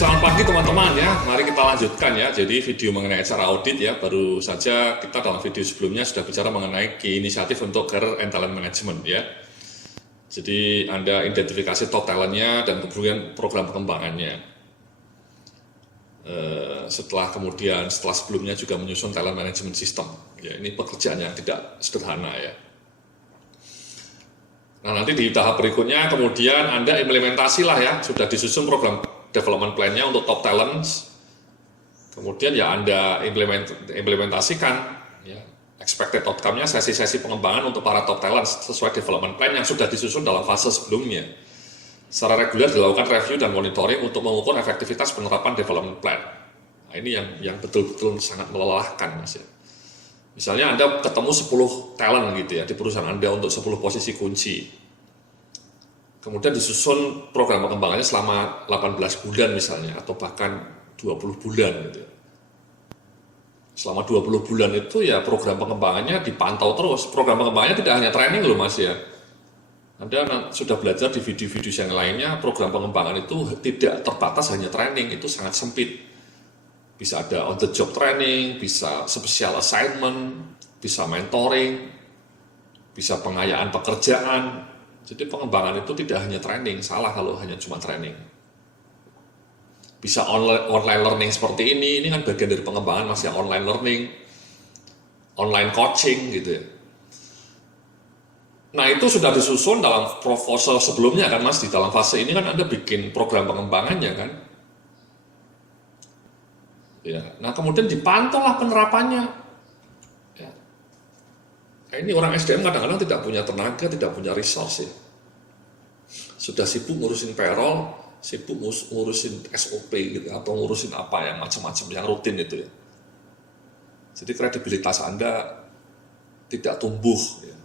Selamat pagi teman-teman ya, mari kita lanjutkan ya. Jadi video mengenai cara audit ya, baru saja kita dalam video sebelumnya sudah bicara mengenai key inisiatif untuk career and talent management ya. Jadi Anda identifikasi top talentnya dan kemudian program pengembangannya. Setelah sebelumnya juga menyusun talent management system. Ya, ini pekerjaan yang tidak sederhana ya. Nah nanti di tahap berikutnya kemudian Anda implementasi lah ya, sudah disusun program development plan-nya untuk top talents, kemudian ya Anda implementasikan ya, expected outcome-nya, sesi-sesi pengembangan untuk para top talents sesuai development plan yang sudah disusun dalam fase sebelumnya. Secara reguler dilakukan review dan monitoring untuk mengukur efektivitas penerapan development plan. Nah, ini yang betul-betul sangat melelahkan Mas ya. Misalnya Anda ketemu 10 talent gitu ya di perusahaan Anda untuk 10 posisi kunci. Kemudian disusun program pengembangannya selama 18 bulan misalnya, atau bahkan 20 bulan gitu. Selama 20 bulan itu ya program pengembangannya dipantau terus. Program pengembangannya tidak hanya training loh Mas ya. Anda sudah belajar di video-video yang lainnya, program pengembangan itu tidak terbatas hanya training, itu sangat sempit. Bisa ada on the job training, bisa special assignment, bisa mentoring, bisa pengayaan pekerjaan. Jadi pengembangan itu tidak hanya training, salah kalau hanya cuma training. Bisa online learning seperti ini kan bagian dari pengembangan Mas ya, online learning, online coaching gitu ya. Nah itu sudah disusun dalam proposal sebelumnya kan Mas, di dalam fase ini kan Anda bikin program pengembangannya kan. Ya, nah kemudian dipantau lah penerapannya. Ya. Nah, ini orang SDM kadang-kadang tidak punya tenaga, tidak punya resource ya. Sudah sibuk ngurusin payroll, sibuk ngurusin SOP gitu, atau ngurusin apa yang macam-macam yang rutin itu ya. Jadi kredibilitas Anda tidak tumbuh. Ya.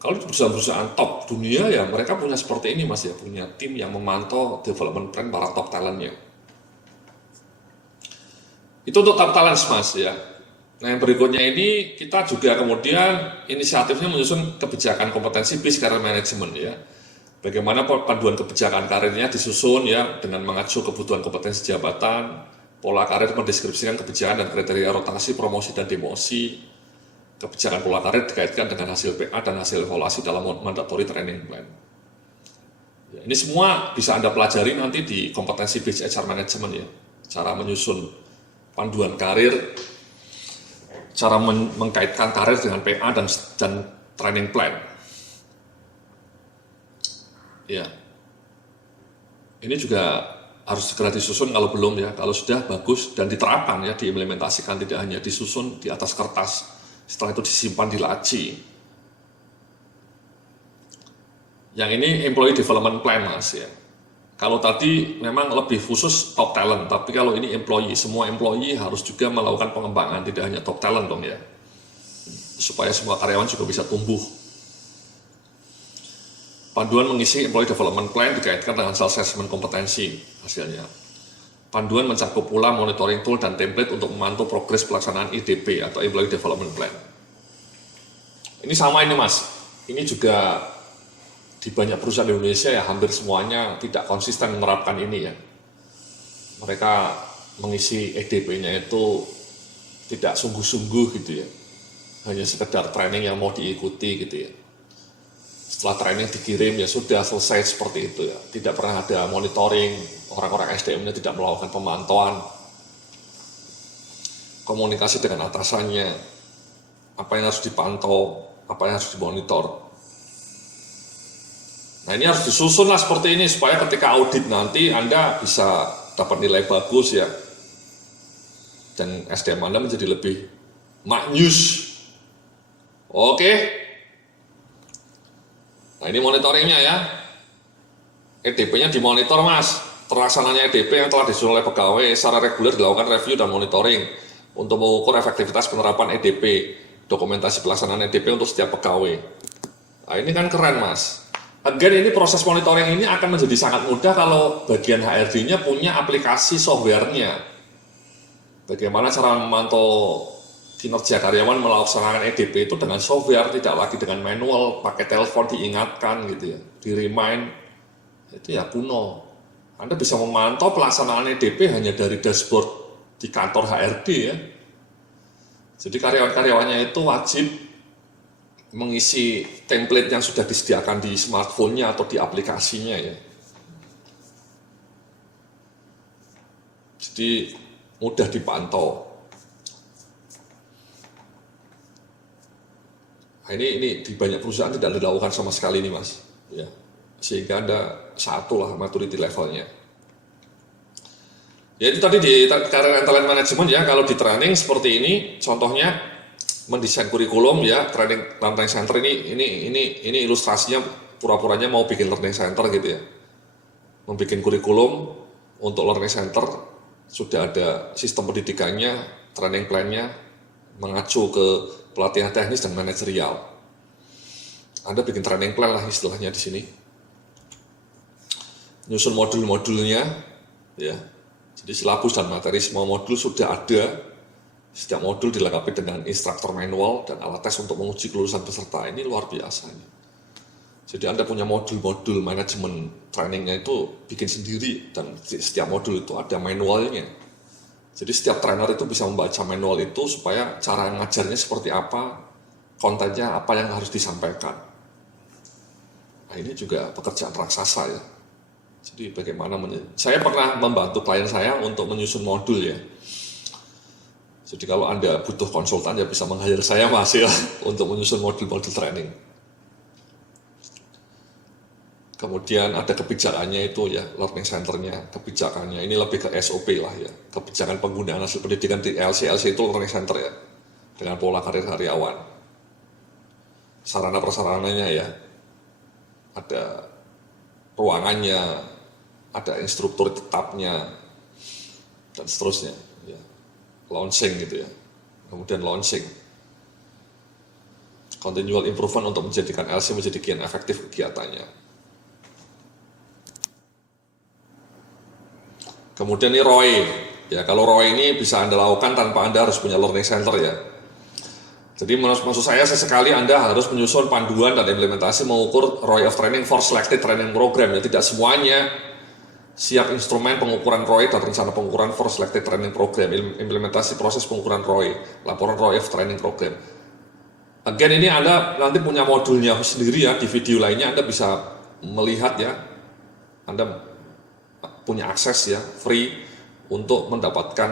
Kalau perusahaan-perusahaan top dunia ya mereka punya seperti ini Mas ya, punya tim yang memantau development plan para top talentnya. Itu untuk top talent Mas ya. Nah yang berikutnya ini kita juga kemudian inisiatifnya menyusun kebijakan kompetensi based career management ya. Bagaimana panduan kebijakan karirnya disusun ya dengan mengacu kebutuhan kompetensi jabatan, pola karir mendeskripsikan kebijakan dan kriteria rotasi, promosi dan demosi. Kebijakan pola karir dikaitkan dengan hasil PA dan hasil evaluasi dalam mandatory training plan. Ya, ini semua bisa Anda pelajari nanti di kompetensi based HR management ya. Cara menyusun panduan karir, cara mengkaitkan karir dengan PA dan training plan. Ya, ini juga harus segera disusun kalau belum ya. Kalau sudah bagus dan diterapkan ya, diimplementasikan, tidak hanya disusun di atas kertas. Setelah itu disimpan di laci. Yang ini employee development plan Mas ya. Kalau tadi memang lebih khusus top talent, tapi kalau ini employee, semua employee harus juga melakukan pengembangan, tidak hanya top talent dong ya. Supaya semua karyawan juga bisa tumbuh. Panduan mengisi employee development plan dikaitkan dengan self-assessment kompetensi hasilnya. Panduan mencakup pula monitoring tool dan template untuk memantau progres pelaksanaan IDP atau employee development plan. Ini sama ini Mas, ini juga di banyak perusahaan di Indonesia ya hampir semuanya tidak konsisten menerapkan ini ya. Mereka mengisi EDP-nya itu tidak sungguh-sungguh gitu ya. Hanya sekedar training yang mau diikuti gitu ya. Setelah training dikirim ya sudah selesai seperti itu ya. Tidak pernah ada monitoring, orang-orang SDM-nya tidak melakukan pemantauan, komunikasi dengan atasannya, apa yang harus dipantau, apa yang harus dimonitor. Nah ini harus disusun lah seperti ini supaya ketika audit nanti Anda bisa dapat nilai bagus ya. Dan SDM Anda menjadi lebih maknyus. Oke. Nah ini monitoringnya ya. EDP-nya dimonitor Mas. Terlaksananya EDP yang telah disusun oleh pegawai secara reguler dilakukan review dan monitoring untuk mengukur efektivitas penerapan EDP, dokumentasi pelaksanaan EDP untuk setiap pegawai. Nah ini kan keren Mas. Again ini proses monitoring ini akan menjadi sangat mudah kalau bagian HRD-nya punya aplikasi software-nya. Bagaimana cara memantau kinerja karyawan melaksanakan EDP itu dengan software, tidak lagi dengan manual, pakai telepon diingatkan gitu ya, di remind, itu ya kuno. Anda bisa memantau pelaksanaan EDP hanya dari dashboard di kantor HRD ya. Jadi karyawan-karyawannya itu wajib mengisi template yang sudah disediakan di smartphone-nya atau di aplikasinya ya. Jadi mudah dipantau. Nah, ini di banyak perusahaan tidak dilakukan sama sekali nih Mas. Ya. Sehingga Anda satu lah maturity levelnya. Ya itu tadi di Career and Talent Management ya, kalau di training seperti ini, contohnya mendesain kurikulum ya, training learning center ini ilustrasinya pura-puranya mau bikin learning center gitu ya. Membikin kurikulum untuk learning center, sudah ada sistem pendidikannya, training plan-nya, mengacu ke pelatihan teknis dan manajerial. Anda bikin training plan lah istilahnya di sini. Nyusun modul-modulnya ya. Jadi silabus dan materi semua modul sudah ada. Setiap modul dilengkapi dengan instruktur manual dan alat tes untuk menguji kelulusan peserta. Ini luar biasa. Jadi Anda punya modul-modul manajemen trainingnya itu bikin sendiri, dan setiap modul itu ada manualnya. Jadi setiap trainer itu bisa membaca manual itu supaya cara ngajarnya seperti apa, kontennya apa yang harus disampaikan. Nah ini juga pekerjaan raksasa ya. Jadi bagaimana, saya pernah membantu klien saya untuk menyusun modul ya. Jadi kalau Anda butuh konsultan ya bisa meng-hire saya Mas ya untuk menyusun modul-modul training. Kemudian ada kebijakannya itu ya, learning centernya, kebijakannya ini lebih ke SOP lah ya. Kebijakan penggunaan hasil pendidikan di LC itu learning center ya, dengan pola karir karyawan. Sarana prasarananya ya, ada ruangannya, ada instruktur tetapnya, dan seterusnya. Ya. Launching gitu ya, kemudian launching. Continual improvement untuk menjadikan LC menjadi kian efektif kegiatannya. Kemudian ini ROI. Ya, kalau ROI ini bisa Anda lakukan tanpa Anda harus punya learning center ya. Jadi maksud saya sesekali Anda harus menyusun panduan dan implementasi mengukur ROI of training for selected training program. Ya, tidak semuanya siap instrumen pengukuran ROI dan rencana pengukuran for selected training program, implementasi proses pengukuran ROI, laporan ROI of training program. Again ini Anda nanti punya modulnya sendiri ya, di video lainnya Anda bisa melihat ya, Anda punya akses ya, free untuk mendapatkan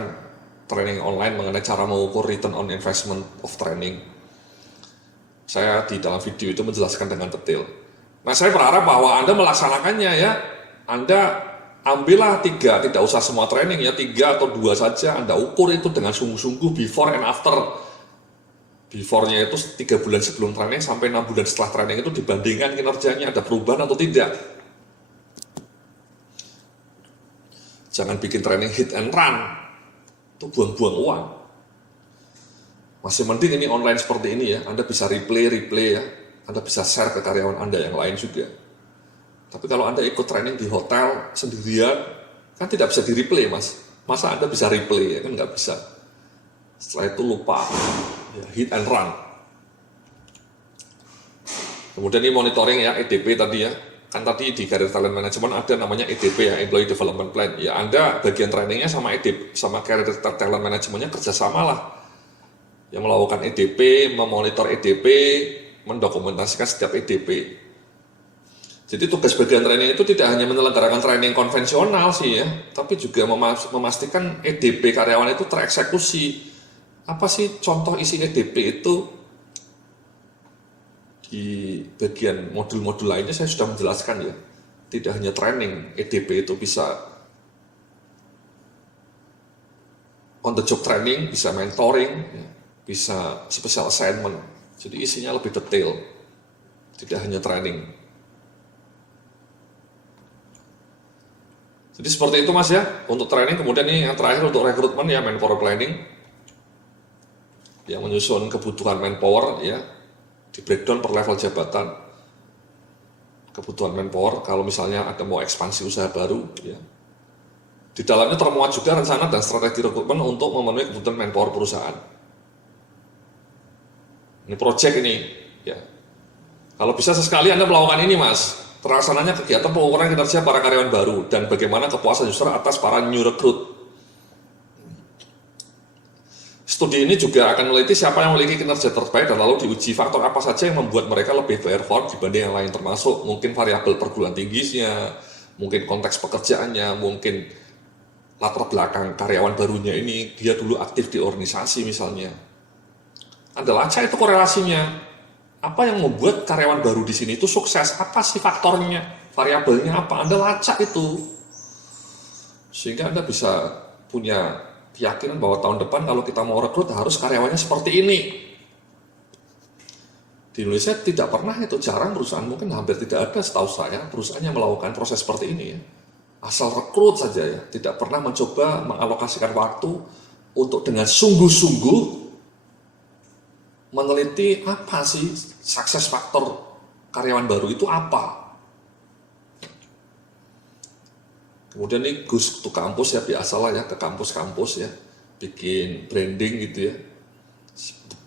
training online mengenai cara mengukur return on investment of training. Saya di dalam video itu menjelaskan dengan detail. Nah saya berharap bahwa Anda melaksanakannya ya, Anda ambillah 3, tidak usah semua training ya, 3 atau 2 saja, Anda ukur itu dengan sungguh-sungguh before and after. Before-nya itu 3 bulan sebelum training sampai 6 bulan setelah training itu dibandingkan kinerjanya, ada perubahan atau tidak. Jangan bikin training hit and run, itu buang-buang uang. Masih mending ini online seperti ini ya, Anda bisa replay ya, Anda bisa share ke karyawan Anda yang lain juga. Tapi kalau Anda ikut training di hotel sendirian, kan tidak bisa di replay Mas. Masa Anda bisa replay ya, kan nggak bisa. Setelah itu lupa, ya, hit and run. Kemudian ini monitoring ya, EDP tadi ya. Kan tadi di Career Talent Management ada namanya EDP ya, Employee Development Plan. Ya Anda bagian trainingnya sama EDP, sama Career Talent Managementnya kerjasama lah. Yang melakukan EDP, memonitor EDP, mendokumentasikan setiap EDP. Jadi tugas bagian training itu tidak hanya menyelenggarakan training konvensional sih ya, tapi juga memastikan EDP karyawan itu tereksekusi. Apa sih contoh isi EDP itu? Di bagian modul-modul lainnya saya sudah menjelaskan ya, tidak hanya training, EDP itu bisa on the job training, bisa mentoring, ya, bisa special assignment, jadi isinya lebih detail, tidak hanya training. Jadi seperti itu Mas ya, untuk training. Kemudian ini yang terakhir untuk rekrutmen ya, manpower planning, yang menyusun kebutuhan manpower ya, di breakdown per level jabatan, kebutuhan manpower kalau misalnya ada mau ekspansi usaha baru ya. Di dalamnya termuat juga rencana dan strategi rekrutmen untuk memenuhi kebutuhan manpower perusahaan. Ini project ini ya. Kalau bisa sesekali Anda melakukan ini Mas, terlaksananya kegiatan pengukuran kinerja para karyawan baru, dan bagaimana kepuasan user atas para new recruit. Studi ini juga akan meneliti siapa yang memiliki kinerja terbaik dan lalu diuji faktor apa saja yang membuat mereka lebih perform dibanding yang lain, termasuk mungkin variabel perguruan tingginya, mungkin konteks pekerjaannya, mungkin latar belakang karyawan barunya ini, dia dulu aktif di organisasi misalnya. Anda lacak itu korelasinya. Apa yang membuat karyawan baru di sini itu sukses? Apa sih faktornya? Variabelnya apa? Anda lacak itu. Sehingga Anda bisa punya keyakinan bahwa tahun depan kalau kita mau rekrut harus karyawannya seperti ini. Di Indonesia tidak pernah, itu jarang perusahaan, mungkin hampir tidak ada setahu saya perusahaan yang melakukan proses seperti ini ya. Asal rekrut saja ya, tidak pernah mencoba mengalokasikan waktu untuk dengan sungguh-sungguh meneliti apa sih sukses faktor karyawan baru itu apa. Kemudian ini Gus to kampus ya, biasalah ya, ke kampus-kampus ya, bikin branding gitu ya,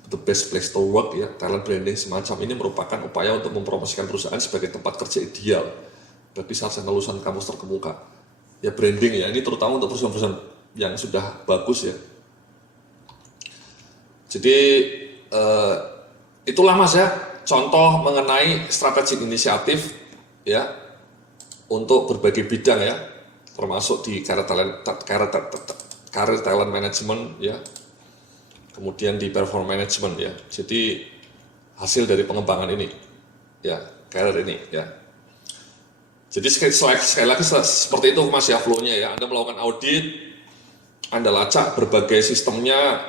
the best place to work ya, talent branding semacam ini merupakan upaya untuk mempromosikan perusahaan sebagai tempat kerja ideal bagi sarjana lulusan kampus terkemuka. Ya branding ya, ini terutama untuk perusahaan-perusahaan yang sudah bagus ya. Jadi itulah Mas ya, contoh mengenai strategic inisiatif ya, untuk berbagai bidang ya, termasuk di career talent management ya, kemudian di perform management ya. Jadi hasil dari pengembangan ini ya, career ini ya. Jadi sekali lagi seperti itu Mas ya flow-nya ya. Anda melakukan audit, Anda lacak berbagai sistemnya,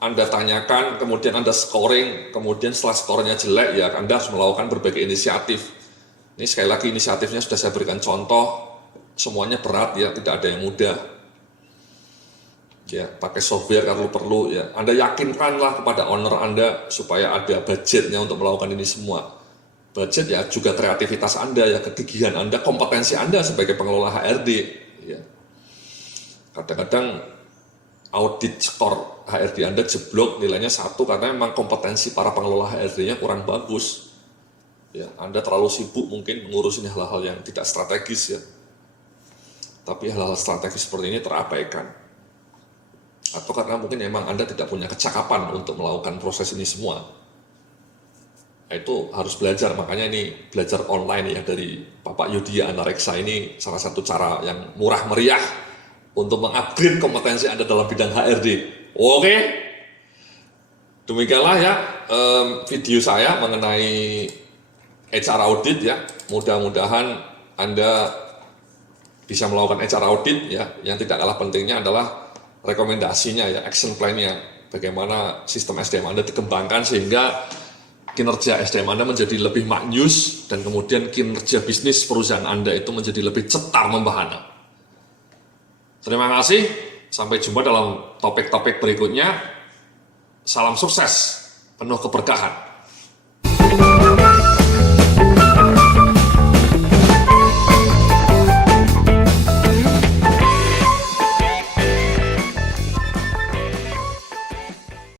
Anda tanyakan, kemudian Anda scoring, kemudian setelah skornya jelek ya Anda harus melakukan berbagai inisiatif. Ini sekali lagi inisiatifnya sudah saya berikan contoh. Semuanya berat ya, tidak ada yang mudah ya, pakai software kalau perlu ya. Anda yakinkanlah kepada owner Anda supaya ada budgetnya untuk melakukan ini semua. Budget ya juga kreativitas Anda ya, kegigihan Anda, kompetensi Anda sebagai pengelola HRD ya. Kadang-kadang audit skor HRD Anda jeblok, nilainya 1 karena memang kompetensi para pengelola HRD-nya kurang bagus ya. Anda terlalu sibuk mungkin mengurusin hal-hal yang tidak strategis ya. Tapi hal-hal strategis seperti ini terabaikan. Atau karena mungkin memang Anda tidak punya kecakapan untuk melakukan proses ini semua. Nah, itu harus belajar, makanya ini belajar online ya dari Bapak Yudi Anareksa ini salah satu cara yang murah meriah untuk mengupgrade kompetensi Anda dalam bidang HRD. Oke, demikianlah ya video saya mengenai HR audit ya. Mudah-mudahan Anda bisa melakukan HR audit ya. Yang tidak kalah pentingnya adalah rekomendasinya ya, action plan-nya, bagaimana sistem SDM Anda dikembangkan sehingga kinerja SDM Anda menjadi lebih maknyus dan kemudian kinerja bisnis perusahaan Anda itu menjadi lebih cetar membahana. Terima kasih, sampai jumpa dalam topik-topik berikutnya. Salam sukses, penuh keberkahan.